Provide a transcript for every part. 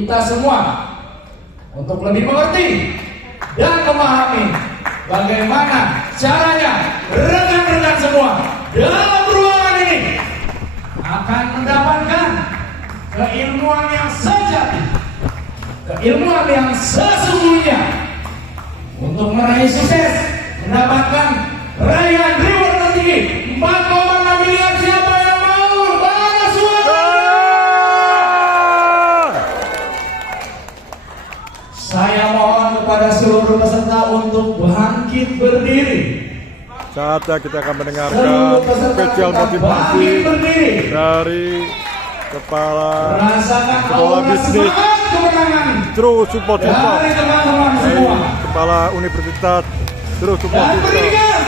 kita semua untuk lebih mengerti dan memahami bagaimana caranya rekan-rekan semua dalam ruangan ini akan mendapatkan keilmuan yang sejati, keilmuan yang sesungguhnya untuk meraih sukses, mendapatkan raihan reward tertinggi 4,6 miliar. Siapa yang mau? Mana suara? Saya mohon kepada seluruh peserta untuk bangkit berdiri. Saatnya kita akan mendengarkan spesial motivasi dari Kepala Bisnis True Support System, Kepala Universitas True Support Dan System. berikan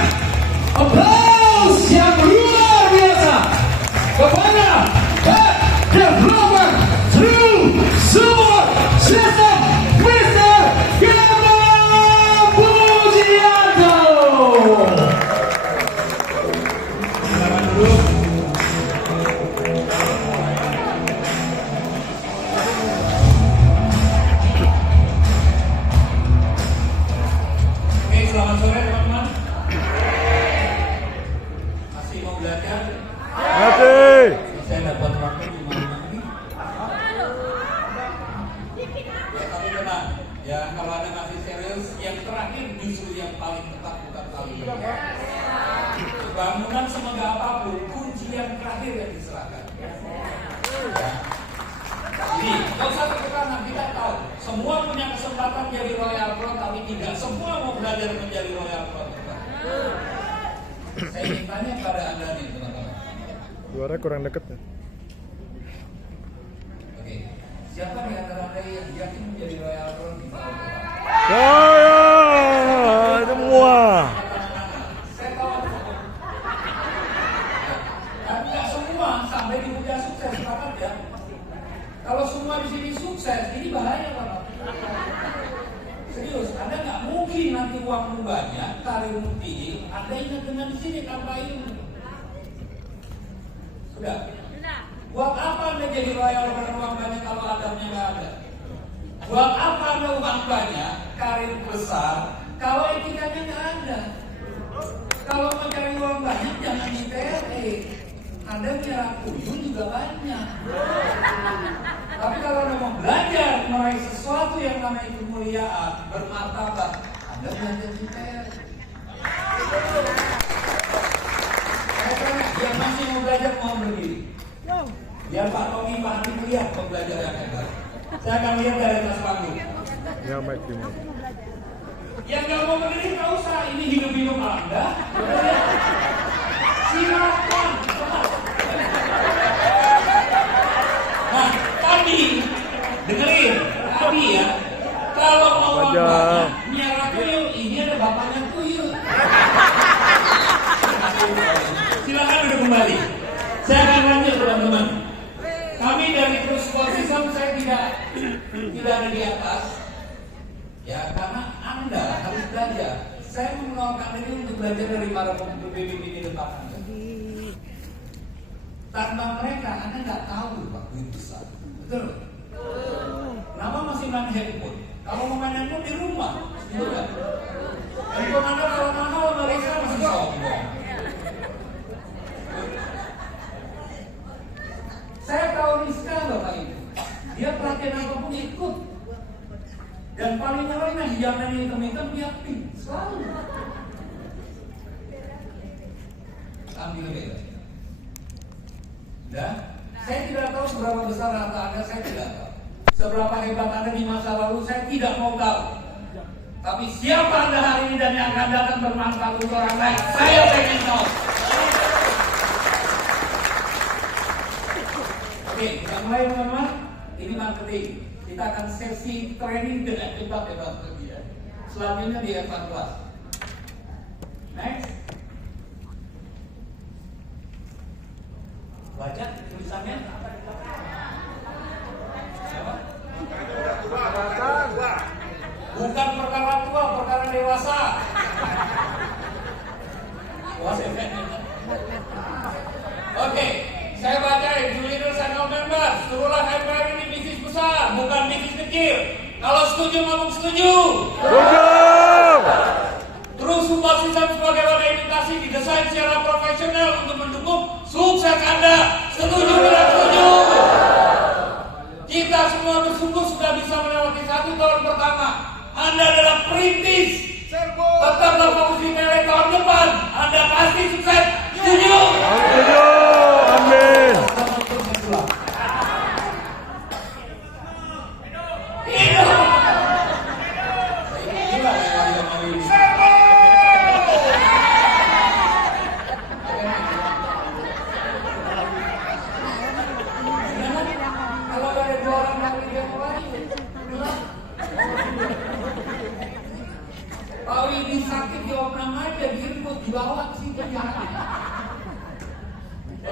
aplaus yang luar biasa kepada Head Development True Support System, Mr. Gamal Pujianto. Silakan duduk. Oke, selamat sore teman-teman. Masih mau belajar? Masih. Saya dapat waktu cuma 5 menit. Ya, tapi tenang. Ya, kalau Anda masih serius, yang terakhir justru yang paling tepat, bukan paling penting. Bangunan semegah apapun, kunci yang terakhir yang diserahkan. Ya. Jadi, nggak usah terkesan, kita tahu semua punya kesempatan jadi Royal Pro, tapi tidak semua mau belajar menjadi Royal Pro. Saya ingin tanya pada Anda nih, teman-teman. Suara kurang dekat ya. Oke, siapa di antara Anda yang yakin menjadi Royal Pro di tahun depan? Saya semua. Saya tahu. Tapi nggak semua sampai di puncak sukses, sepakat ya? Kalau semua di sini sukses, ini bahaya Bapak. Serius, Anda nggak mungkin nanti uangmu banyak, karirmu tinggi, Anda ingat dengan di sini tanpa ilmu. Sudah. Buat apa Anda jadi royal dengan uang banyak kalau adabnya nggak ada? Buat apa Anda uang banyak, karir besar, kalau etikanya nggak ada? Kalau mau cari uang banyak, jangan di TRE. Anda nyerah kuyun juga banyak. Tapi kalau Anda mau belajar meraih sesuatu yang namanya kemuliaan, bermartabat, Anda belajar di TRE. Saya tanya, yang masih mau belajar mau berdiri? Biar Pak Tommy, Pak Andi melihat pembelajaran yang hebat. Saya akan lihat dari atas panggung. Ya, maksimum. Yang nggak mau berdiri nggak usah, ini hidup-hidup Anda. Silakan. Nah, tadi dengerin, tadi ya, kalau mau uang banyak, nyerah tuyul, ini ada bapaknya tuyul. Silakan duduk kembali. Saya akan lanjut teman-teman. Kami dari True Support System, saya tidak ada di atas. Ya, karena Anda harus belajar. Saya mengenalkan ini untuk belajar dari para pembimbing di depan Anda. Tanpa mereka, Anda nggak tahu waktu itu besar. Betul? Kenapa masih main handphone? Kalau mau main handphone di rumah, gitu kan? Handphone Anda kalau mahal, mereka masih sombong. Saya tahu Rizka Bapak Ibu. Dia pelatihan apapun ikut. Dan paling lainnya jangan hitam-hitam dia pink selalu. Ambil beda. Dan saya tidak tahu seberapa besar harta Anda, saya tidak tahu. Seberapa hebat Anda di masa lalu, saya tidak mau tahu. Tapi siapa Anda hari ini dan yang akan datang bermanfaat untuk orang lain, saya pengen tahu. Oke, kita mulai teman-teman. Ini marketing. Kita akan sesi training dengan hebat-hebat kerja. Selanjutnya di Evan Class. Next. Baca tulisannya. Apa? Bukan perkara tua, perkara dewasa. Wah, Oke, saya baca leaders and members, suruhlah MPR ini bisnis besar. bukan bisnis kecil. Kalau setuju ngomong setuju. Setuju. Terus support system sebagai wadah edukasi didesain secara profesional untuk mendukung sukses Anda. Setuju tidak setuju? Kita semua bersungguh sudah bisa melewati 1 tahun pertama. Anda adalah perintis. Tetaplah fokus di nilai tahun depan. Anda pasti sukses. Setuju? Setuju. Amin.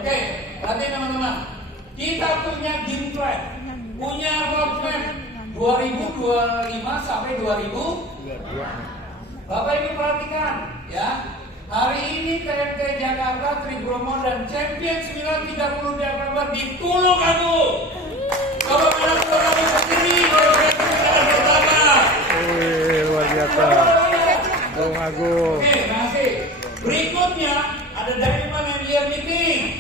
Oke, perhatian teman-teman. Kita punya game plan, punya roadmap 2025 sampai 2000. Bapak Ibu perhatikan, ya. Hari ini TNT Jakarta, Tribromo dan Champion 930 Desember di Tulungagung. Coba mana Tulungagung sendiri, yang pertama. Wih, luar biasa. Tulungagung. Oke, masih. Berikutnya ada Diamond and Year Meeting.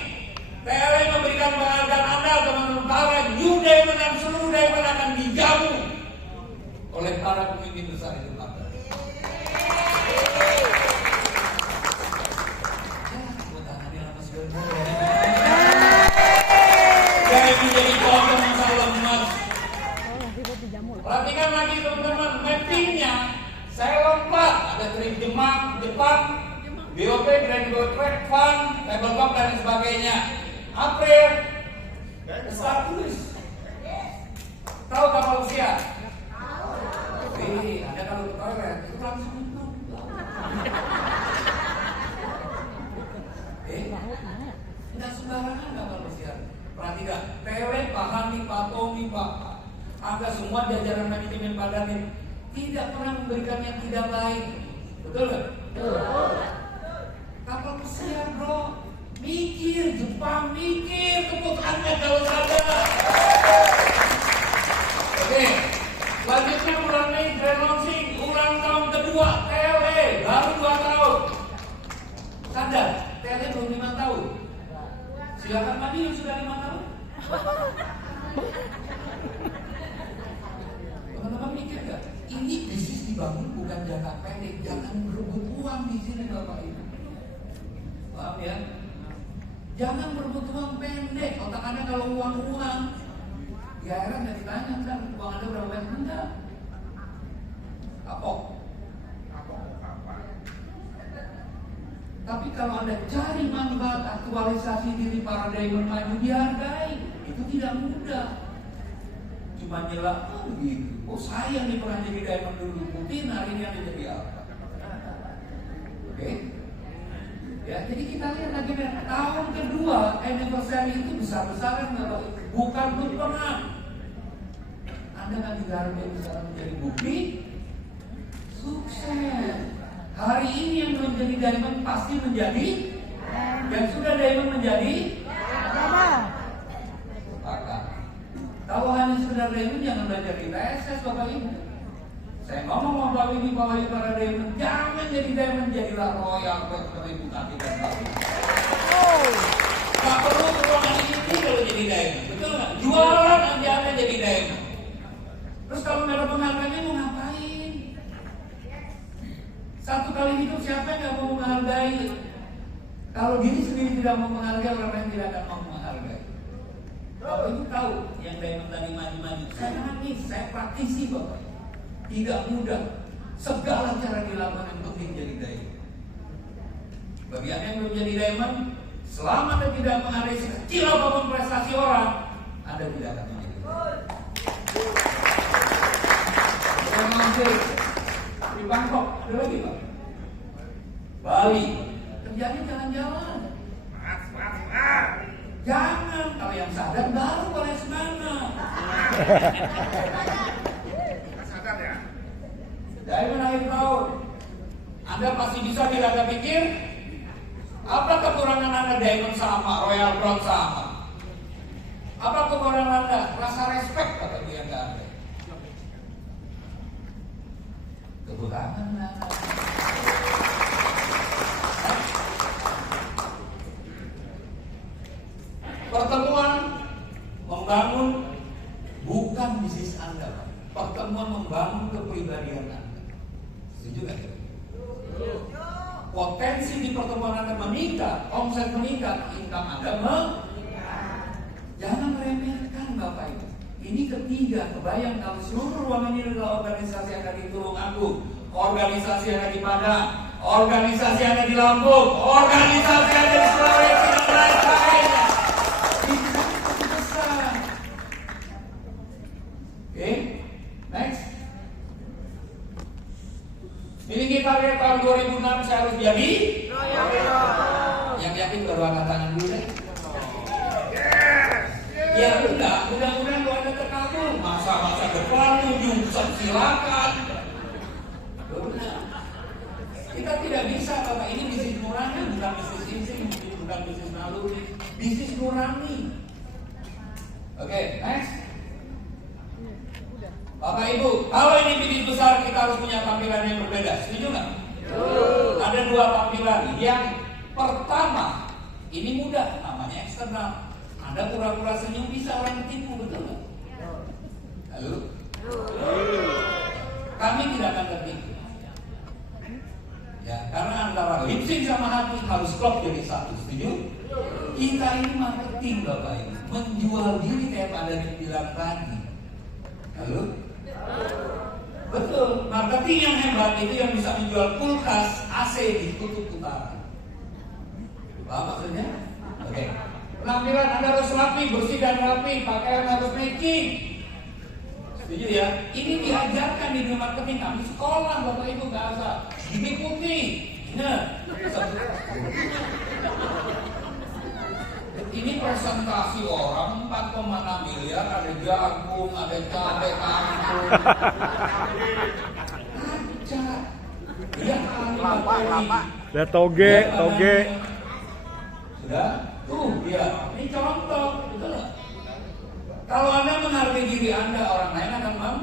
TLE memberikan penghargaan Anda teman-teman para New Diamond dan seluruh Diamond akan dijamu oleh para pemimpin besar itu Pak. Saya menjadi contoh masalah emas. Perhatikan lagi teman-teman, mappingnya saya lompat ada trip Jepang, BOP, Grand Gold Track, Fun, Tabletop dan sebagainya. April, start tulis. Tahu kapal usia? Wih, Anda kalau ke toilet itu langsung itu. Tidak sembarangan kapal usia. Perhatikan, Tele, Pak Hani, Pak Tommy, Pak Angga semua jajaran manajemen Padanin tidak pernah memberikan yang tidak baik. Betul nggak? Betul. Kapal pesiar bro, mikir Jepang, mikir keputusannya kalau ada. Oke, selanjutnya bulan Mei Grand Launching ulang tahun kedua TLE baru 2 tahun. Sadar, TLE belum 5 tahun. Silakan mandi yang sudah 5 tahun. Teman-teman mikir gak? Ini bisnis dibangun bukan jangka pendek, jangan berebut uang di sini Bapak Ibu. Paham ya? Jangan berebut uang pendek. Otak Anda kalau uang, di akhirat nggak ditanya kan uang Anda berapa banyak, enggak. Kapok. Tapi kalau Anda cari manfaat aktualisasi diri para diamond maju dihargai, itu tidak mudah. Cuma nyela, begitu. Oh saya nih pernah jadi diamond dulu, mungkin hari ini Anda jadi apa? Oke? Ya, jadi kita lihat lagi tahun kedua anniversary itu besar-besaran Bapak Ibu, bukan berperang. Anda kan dihargai bisa menjadi bukti sukses. Hari ini yang belum jadi diamond pasti menjadi, yang sudah diamond menjadi. Kalau hanya sekedar diamond jangan belajar di TSS Bapak Ibu. Saya ngomong Bapak Ibu para diamond, jangan jadi diamond, jadilah royal seperti Bugatti dan Bali. Gak perlu ruangan ini kalau jadi diamond, betul nggak? Jualan nanti Anda jadi diamond. Terus kalau nggak ada penghargaannya mau ngapain? Satu kali hidup siapa yang nggak mau menghargai? Kalau diri sendiri tidak mau menghargai, orang lain tidak akan mau menghargai. Bapak Ibu tahu yang diamond tadi maju-maju. Saya nangis, saya praktisi Bapak. Tidak mudah. Segala cara dilakukan yang penting jadi diamond. Bagi Anda yang belum jadi diamond, selama Anda tidak menghargai sekecil apapun prestasi orang, Anda tidak akan menjadi diamond. Di Bangkok, ada lagi Pak? Bali, kerjanya jalan-jalan. Jangan, kalau yang sadar baru boleh semangat. Sadar ya? Diamond akhir tahun. Anda pasti bisa bila Anda pikir, apa kekurangan Anda diamond sama, royal bronze sama? Apa kekurangan Anda? Rasa respect kata dia. yang nggak ada. Tepuk tangan. Pertemuan membangun bukan bisnis Anda, Pak. Pertemuan membangun kepribadian Anda. Setuju nggak? Potensi di pertemuan Anda meningkat, omset meningkat, income Anda meningkat. Jangan remehkan Bapak Ibu. Ini ketiga, kebayang kalau seluruh ruangan ini adalah organisasi yang ada di Tulungagung, organisasi yang ada di Padang, organisasi yang ada di Lampung, organisasi yang ada di Sulawesi dan lain-lainnya. Bisa besar. Oke, next. Miliki target tahun 2006 saya harus jadi. Yang yakin baru angkat tangan dulu deh. Ya udah, mudah-mudahan doa Anda terkabul. Masa-masa depan nyungsep silakan. Udah. Kita tidak bisa, Bapak, ini bisnis nurani, bukan bisnis insting, bukan bisnis naluri, bisnis nurani. Oke, next. Bapak Ibu, kalau ini bisnis besar kita harus punya tampilan yang berbeda. Setuju nggak? Ada dua tampilan. Yang pertama, ini mudah, namanya eksternal. Anda pura-pura senyum bisa orang ketipu, betul nggak? Halo? Kami tidak akan tertipu. Ya, karena antara lip sync sama hati harus klop jadi satu. Setuju? Kita ini marketing, Bapak Ibu, menjual diri kayak pada dibilang tadi. Halo? Betul, marketing yang hebat itu yang bisa menjual kulkas AC di kutub utara. Paham maksudnya? Oke. Penampilan Anda harus rapi, bersih dan rapi, pakaian harus matching. Setuju ya? Ini diajarkan di dunia marketing. Kami sekolah, Bapak Ibu, nggak usah diikuti. Ingat, ini presentasi orang 4,6 miliar, ada jagung, ada cabai kangkung. Aja. Dia lapa. Ada toge. Sudah? Tuh dia, ini contoh, betul nggak? Kalau Anda menghargai diri Anda, orang lain akan mau.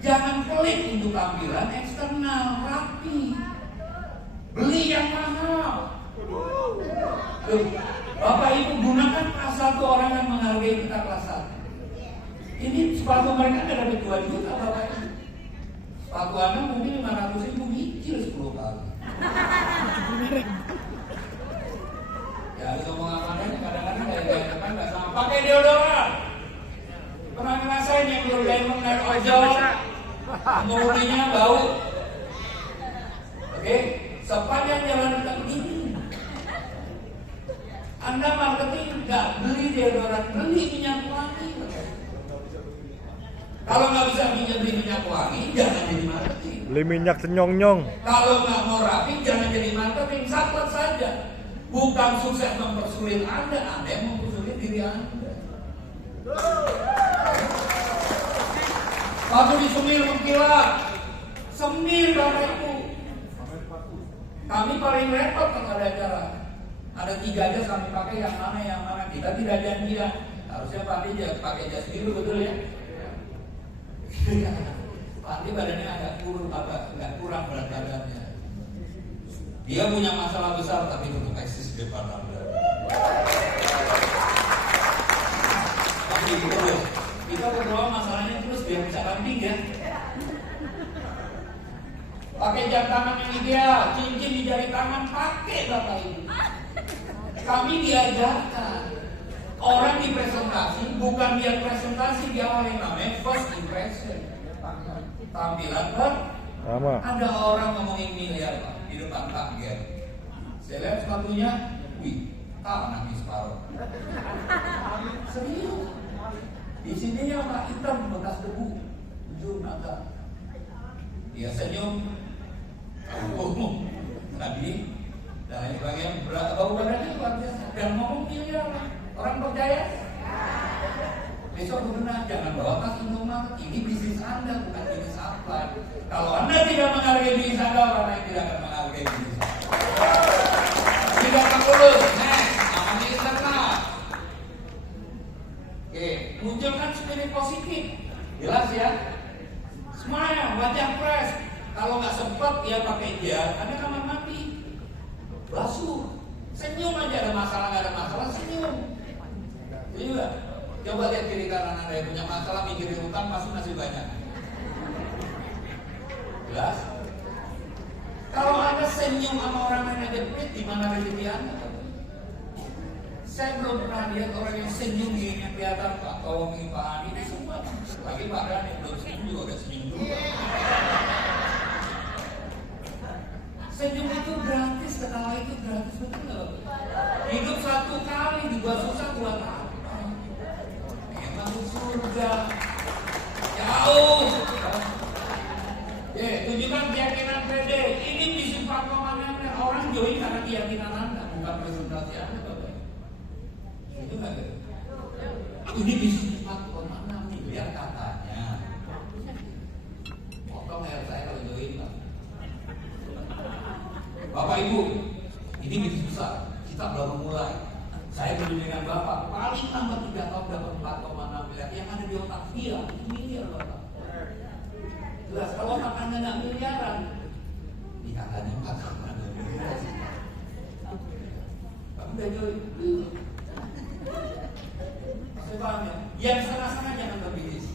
Jangan pelit untuk tampilan eksternal, rapi. Beli yang mahal. Tuh, Bapak Ibu gunakan kelas 1 orang yang menghargai kita kelas 1. Ini sepatu mereka ada dapat 2 juta, Bapak Ibu. Sepatu Anda mungkin 500.000 nyicil 10 kali. Ya, ngomong apa kadang-kadang kayak depan nggak sama. Pakai deodoran. Pernah ngerasain yang Blue Diamond naik ojol, pengemudinya bau. Oke, sepanjang jalan kita begini. Anda marketing nggak beli deodoran, beli minyak wangi. Kalau nggak bisa beli minyak wangi, jangan jadi marketing. Beli minyak senyong-nyong. Kalau nggak mau rapi, jangan jadi marketing. Saklek saja. Bukan sukses mempersulit Anda yang mempersulit diri Anda. Waktu di semir mengkilat, semir Bapak Ibu. Kami paling repot kalau ada acara. Ada 3 jas kami pakai, yang mana. Kita tidak janjian. Harusnya Pak Andi pakai jas biru, betul ya? Pak Andi badannya agak kurang berat badannya. Dia punya masalah besar tapi tetap eksis di depan Anda. Tapi terus kita berdoa masalahnya terus biar bisa ramping ya. Pakai jam tangan yang ideal, cincin di jari tangan pakai Bapak Ibu. Kami diajarkan orang di presentasi bukan dia presentasi, dia awalnya namanya first impression. Tampilan Sama. Ada orang ngomongin miliar Pak di depan target. Saya lihat sepatunya, wih, nangis paruh. Serius. Di sininya Pak hitam bekas debu, ujung mata. Dia senyum, tadi dan lain sebagainya. Bau badannya luar biasa. Dan ngomong miliar, orang percaya. Besok benar, jangan bawa tas Indomaret. Ini bisnis Anda, bukan bisnis apa. Kalau Anda tidak menghargai bisnis Anda, orang lain tidak akan menghargai bisnis Anda. Tidak perlu. Next, namanya internal. Oke. munculkan spirit positif. Jelas ya? Smile, wajah fresh. Kalau nggak sempat ya pakai gel, ada kamar mandi. Basuh, senyum aja, ada masalah nggak ada masalah senyum. Iya. Coba lihat kiri kanan Anda yang punya masalah mikirin utang pasti masih banyak. Jelas? Kalau Anda senyum sama orang yang ada duit, di mana rezeki Anda? Saya belum pernah lihat orang yang senyum gini yang kelihatan Pak Tommy, Pak Andi, ini semua. Lagi Pak Rani belum senyum juga udah senyum dulu. Senyum itu gratis, ketawa itu gratis, betul nggak? Hidup satu kali dibuat susah buat apa? Masuk surga jauh. Tunjukkan keyakinan pede. Ini misi Anda. Orang join karena keyakinan Anda, bukan presentasi Anda. Itu nggak gitu? Ini bisnis 4,6 miliar katanya. Potong air saya kalau join Pak. Bapak Ibu, ini bisnis besar. Kita baru mulai. Saya berdiri dengan Bapak, paling tambah 3 tahun dapat 4,6 miliar. Yang ada di otak dia, itu miliar Bapak. Jelas, kalau otak Anda nggak miliaran, di katanya 4,6 miliar. Tapi udah join. Masih paham ya? Yang sana-sana jangan berbisnis.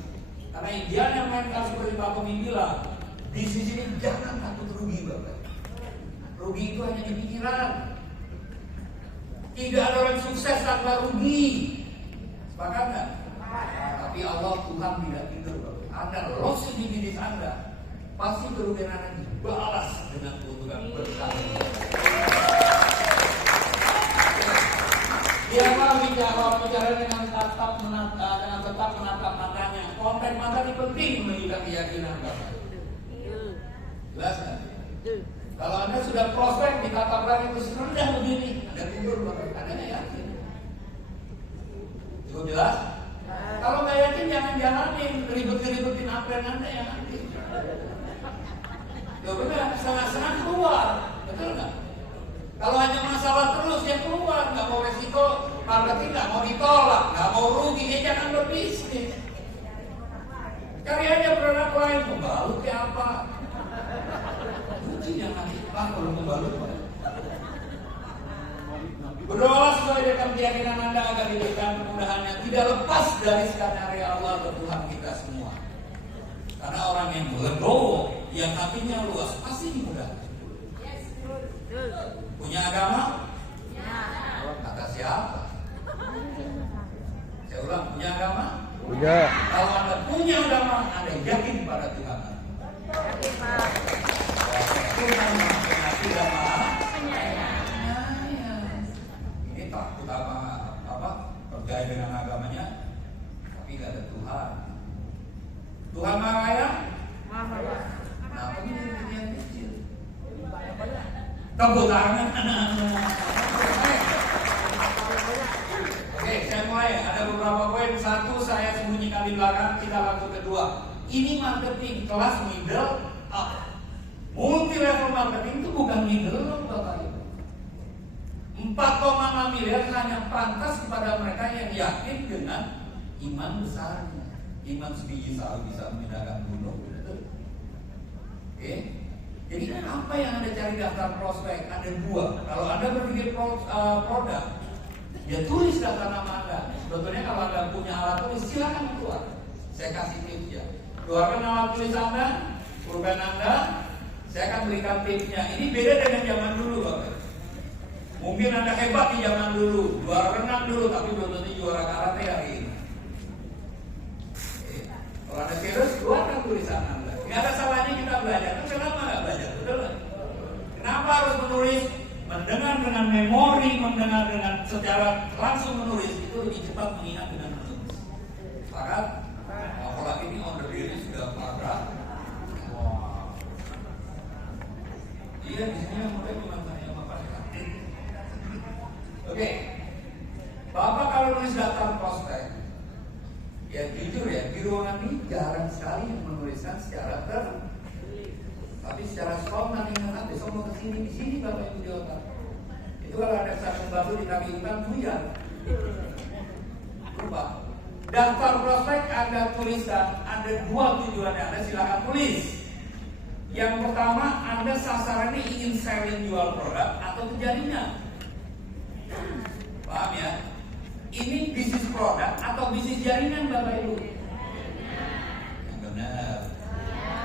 Karena idealnya mental seperti Pak Tommy bilang, bisnis ini jangan takut rugi Bapak. Rugi itu hanya di pikiran. Tidak ada orang sukses tanpa rugi. Sepakat nggak? Tapi Allah Tuhan tidak tidur. Anda loss di bisnis Anda, pasti kerugian Anda dibalas dengan keuntungan berkali. Dia kalau bicara dengan tetap menatap matanya. Konten mata ini penting menunjukkan keyakinan Bapak. Jelas nggak? Kalau Anda sudah prospek ditatap lagi terus rendah begini, Anda tidur Bapak, Anda nggak yakin. Cukup jelas? Kalau nggak yakin jangan jalanin, ribet-ribetin apa yang Anda yang nanti. Ya benar, setengah-setengah keluar, betul nggak? Kalau hanya masalah terus ya keluar, nggak mau resiko, marketing nggak mau ditolak, nggak mau rugi, ya jangan berbisnis. Cari aja produk lain, membalut kayak apa? Yang nanti kalau membalut. Berdoa sesuai dengan keyakinan Anda agar diberikan kemudahannya tidak lepas dari skenario Allah ke Tuhan kita semua. Karena orang yang legowo, yang hatinya luas pasti dimudahkan. Punya agama? Kata siapa? Saya ulang, punya agama? Punya. Kalau Anda punya agama, Anda yakin pada Tuhan. Tuhan tidak ini takut apa percaya dengan agamanya, tapi tidak ada Tuhan. Tuhan Maha Kaya. Kenapa ini yang kecil? Tepuk tangan anak-anak. Oke, saya mulai. Ada beberapa poin. Satu, saya sembunyikan di belakang. Kita langsung kedua. Ini marketing kelas middle up. Multi level marketing itu bukan middle loh Bapak Ibu. 4,6 miliar hanya pantas kepada mereka yang yakin dengan iman besarnya. Iman sebiji sawi bisa memindahkan gunung. Oke. Jadi apa yang Anda cari daftar prospek? Ada dua. Kalau Anda berpikir produk, ya tulis daftar nama Anda. Sebetulnya kalau Anda punya alat tulis, silakan keluar. Saya kasih tips ya. Keluarkan alat tulis Anda, pulpen Anda. Saya akan berikan tipsnya. Ini beda dengan zaman dulu Bapak. Mungkin Anda hebat di zaman dulu, juara renang dulu, tapi belum tentu juara karate hari ini. Kalau Anda serius, keluarkan tulisan Anda. Nggak ada salahnya kita belajar. Tapi kenapa nggak belajar? Betul nggak? Kenapa harus menulis? Mendengar dengan memori, mendengar dengan secara langsung menulis itu lebih cepat mengingat dengan menulis. Sepakat? Apalagi ini on the diri sudah parah. Wow. Iya, di sini yang mulai memanfaatkan apa Pak? Oke. Bapak kalau nulis daftar prospek, ya jujur ya, di ruangan ini jarang sekali yang menuliskan secara tapi secara spontan ingat besok mau kesini di sini Bapak Ibu di otak. Itu kalau ada sarang batu di kaki hutan buyar. Lupa. Daftar prospek Anda tuliskan, ada 2 tujuan Anda, silakan tulis. Yang pertama, Anda sasarannya ingin selling jual produk atau ke jaringan. Paham ya? Ini bisnis produk atau bisnis jaringan Bapak Ibu? Yang benar.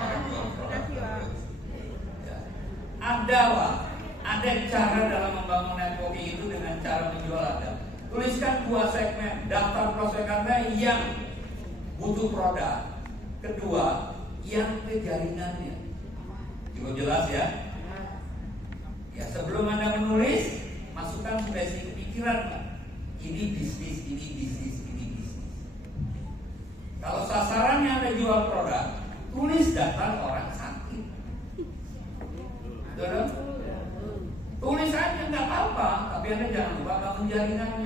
Orang jual produk. Ya. Ada cara dalam membangun networking itu dengan cara menjual Anda. Tuliskan 2 segmen, daftar prospek Anda yang butuh produk. Kedua, yang ke jaringannya. Cukup jelas ya? Ya, sebelum Anda menulis, masukkan basic pikiran, Pak. Ini bisnis, ini bisnis, ini bisnis. Kalau sasarannya Anda jual produk, tulis daftar orang sakit. Betul? Tulis aja nggak apa-apa, tapi Anda jangan lupa bangun jaringannya.